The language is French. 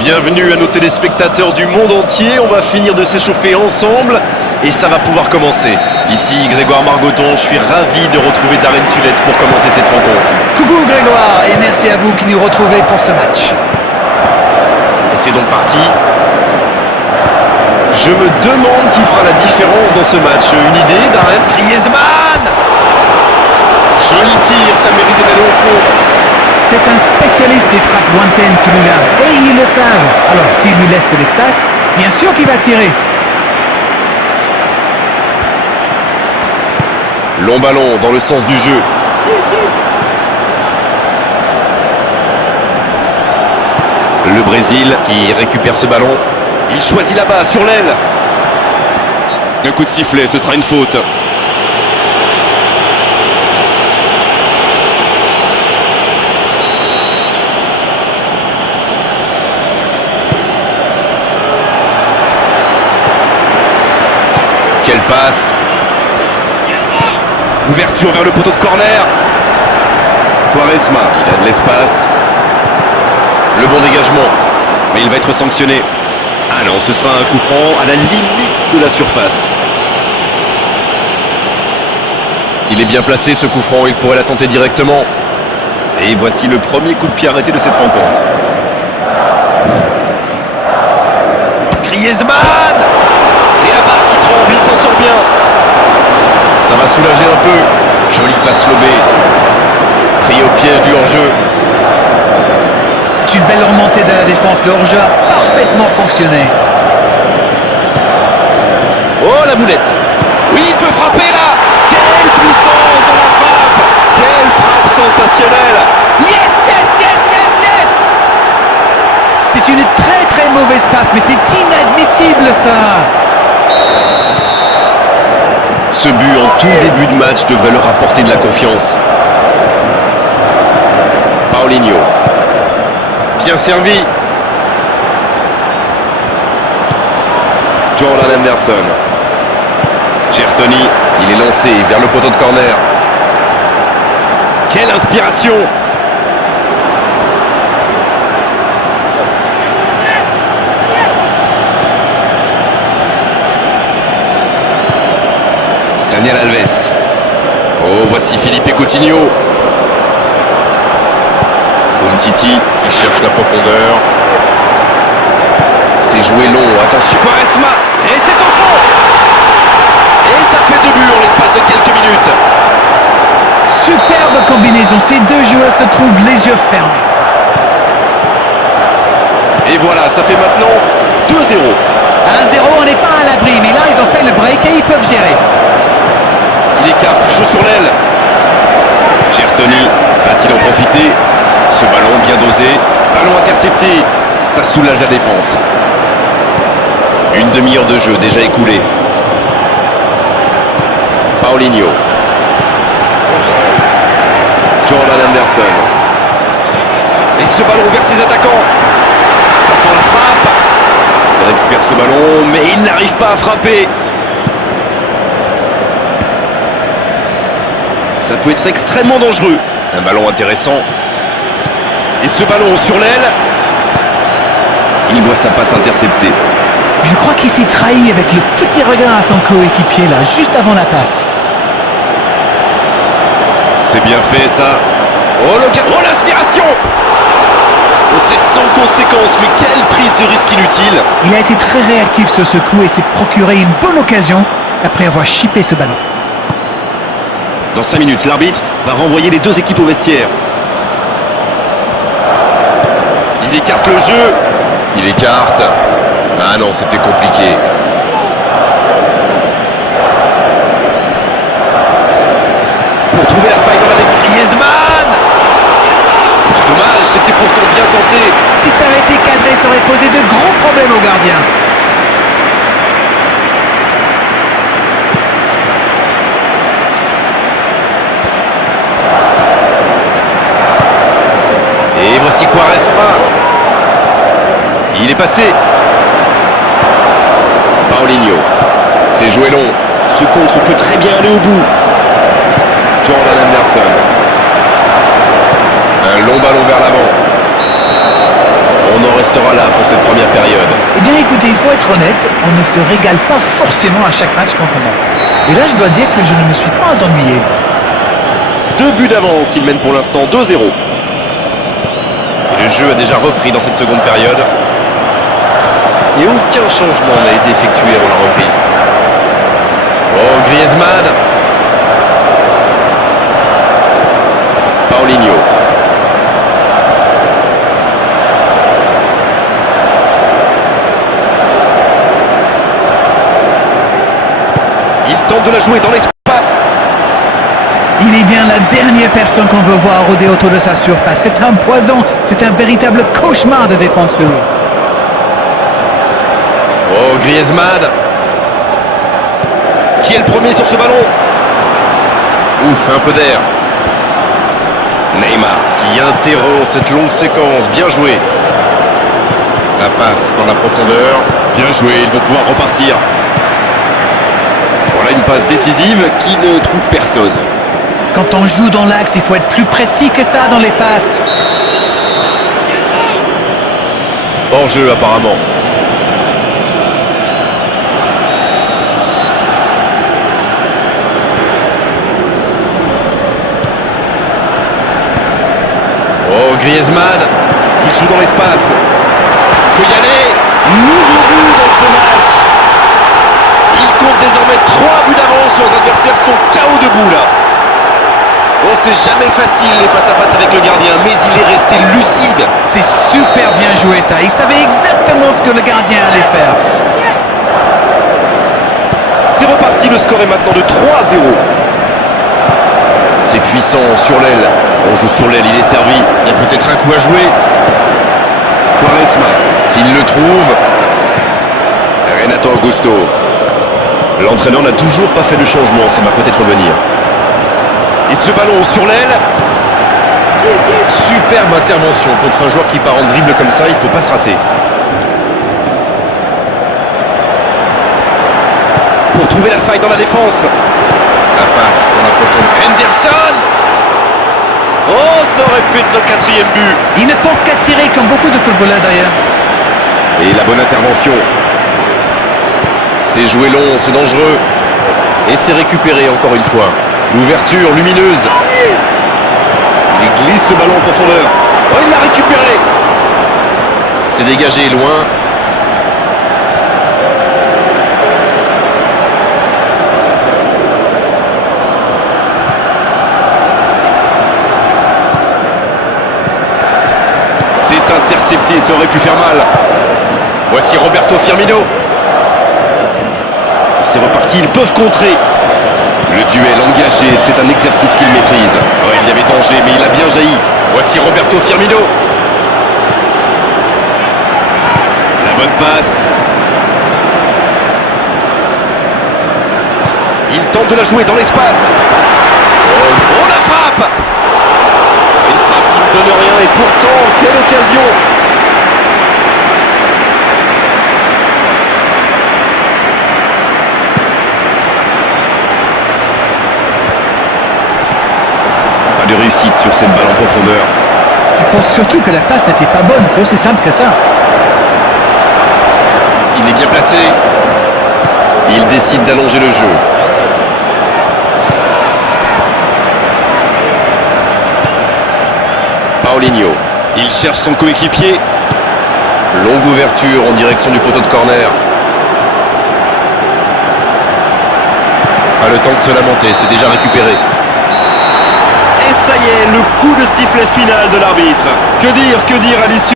Bienvenue à nos téléspectateurs du monde entier. On va finir de s'échauffer ensemble et ça va pouvoir commencer. Ici Grégoire Margoton, je suis ravi de retrouver Darren Tulette pour commenter cette rencontre. Coucou Grégoire et merci à vous qui nous retrouvez pour ce match. Et c'est donc parti. Je me demande qui fera la différence dans ce match. Une idée, Darren? Griezmann! Joli tir, ça méritait d'aller au fond. C'est un spécialiste des frappes lointaines celui-là, et ils le savent. Alors s'il lui laisse de l'espace, bien sûr qu'il va tirer. Long ballon dans le sens du jeu. Le Brésil qui récupère ce ballon. Il choisit là-bas, sur l'aile. Un coup de sifflet, ce sera une faute. Quelle passe! Ouverture vers le poteau de corner. Quaresma, il a de l'espace. Le bon dégagement. Mais il va être sanctionné. Ah non, ce sera un coup franc à la limite de la surface. Il est bien placé ce coup franc, il pourrait la tenter directement. Et voici le premier coup de pied arrêté de cette rencontre. Griezmann! Et la barre qui tremble, il s'en sort bien. Ça va soulager un peu. Jolie passe lobée. Pris au piège du hors-jeu. C'est une belle remontée de la défense. Le hors-jeu a parfaitement fonctionné. Oh la boulette! Oui, il peut frapper là! Quelle puissance dans la frappe! Quelle frappe sensationnelle! Yes, yes, yes, yes, yes! C'est une très très mauvaise passe, mais c'est inadmissible ça! Ce but en tout début de match devrait leur apporter de la confiance. Paulinho. Bien servi. Jordan Henderson. Gertoni, il est lancé vers le poteau de corner. Quelle inspiration! Daniel Alves. Oh, voici Philippe Coutinho. Umtiti qui cherche la profondeur. C'est joué long, attention. Quaresma, et c'est au fond. Et ça fait 2 buts en l'espace de quelques minutes. Superbe combinaison, ces deux joueurs se trouvent les yeux fermés. Et voilà, ça fait maintenant 2-0. 1-0, on n'est pas à l'abri, mais là ils ont fait le break et ils peuvent gérer. Il écarte, il joue sur l'aile. Gertoni va-t-il en profiter? Ce ballon bien dosé. Ballon intercepté. Ça soulage la défense. Une demi-heure de jeu déjà écoulée. Paulinho. Jordan Henderson. Et ce ballon vers ses attaquants. Ça sent la frappe. Il récupère ce ballon, mais il n'arrive pas à frapper. Ça peut être extrêmement dangereux. Un ballon intéressant. Et ce ballon sur l'aile. Il voit sa passe interceptée. Je crois qu'il s'est trahi avec le petit regard à son coéquipier là, juste avant la passe. C'est bien fait ça. Oh l'inspiration. Oh, c'est sans conséquence, mais quelle prise de risque inutile. Il a été très réactif sur ce coup et s'est procuré une bonne occasion après avoir chippé ce ballon. Dans 5 minutes, l'arbitre va renvoyer les deux équipes au vestiaire. Il écarte le jeu. Il écarte. Ah non, c'était compliqué. Pour trouver la faille dans la défense, Griezmann. Dommage, c'était pourtant bien tenté. Si ça avait été cadré, ça aurait posé de gros problèmes au gardien. Et voici Quaresma. Il est passé. Paulinho. C'est joué long. Ce contre peut très bien aller au bout. Jordan Henderson. Un long ballon vers l'avant. On aurait restera là pour cette première période. Eh bien écoutez, il faut être honnête, on ne se régale pas forcément à chaque match qu'on commente. Et là je dois dire que je ne me suis pas ennuyé. 2 buts d'avance, il mène pour l'instant 2-0. Et le jeu a déjà repris dans cette seconde période. Et aucun changement n'a été effectué avant la reprise. Oh, Griezmann. Paulinho. Il tente de la jouer dans l'espace. Il est bien la dernière personne qu'on veut voir rôder autour de sa surface. C'est un poison, c'est un véritable cauchemar de défendre sur lui. Oh, Griezmann. Qui est le premier sur ce ballon? Ouf, un peu d'air. Neymar qui interrompt cette longue séquence. Bien joué. La passe dans la profondeur. Bien joué, ils vont pouvoir repartir. Voilà une passe décisive qui ne trouve personne. Quand on joue dans l'axe, il faut être plus précis que ça dans les passes. Hors jeu apparemment. Oh, Griezmann. Il joue dans l'espace. Peut y aller. Nouveau but dans ce match. Il compte désormais 3 buts d'avance. Leurs adversaires sont KO debout là. Oh, ce n'est jamais facile les face-à-face avec le gardien, mais il est resté lucide. C'est super bien joué ça. Il savait exactement ce que le gardien allait faire. C'est reparti, le score est maintenant de 3-0. C'est puissant sur l'aile. On joue sur l'aile, il est servi. Il y a peut-être un coup à jouer. Quaresma, s'il le trouve. Renato Augusto. L'entraîneur n'a toujours pas fait de changement, ça va peut-être revenir. Et ce ballon sur l'aile. Superbe intervention contre un joueur qui part en dribble comme ça, il ne faut pas se rater. Pour trouver la faille dans la défense. La passe dans la profondeur. Henderson. Oh, ça aurait pu être le 4e but. Il ne pense qu'à tirer comme beaucoup de footballeurs d'ailleurs. Et la bonne intervention. C'est joué long, c'est dangereux. Et c'est récupéré encore une fois. L'ouverture lumineuse. Il glisse le ballon en profondeur. Oh, il l'a récupéré. C'est dégagé loin. C'est intercepté, ça aurait pu faire mal. Voici Roberto Firmino. C'est reparti, ils peuvent contrer. Le duel engagé, c'est un exercice qu'il maîtrise. Ouais, il y avait danger, mais il a bien jailli. Voici Roberto Firmino. La bonne passe. Il tente de la jouer dans l'espace. Oh, la frappe! Une frappe qui ne donne rien, et pourtant, quelle occasion! De réussite sur cette balle en profondeur. Je pense surtout que la passe n'était pas bonne, c'est aussi simple que ça. Il est bien placé. Il décide d'allonger le jeu. Paulinho. Il cherche son coéquipier. Longue ouverture en direction du poteau de corner. Pas le temps de se lamenter, c'est déjà récupéré. Et ça y est, le coup de sifflet final de l'arbitre. Que dire à l'issue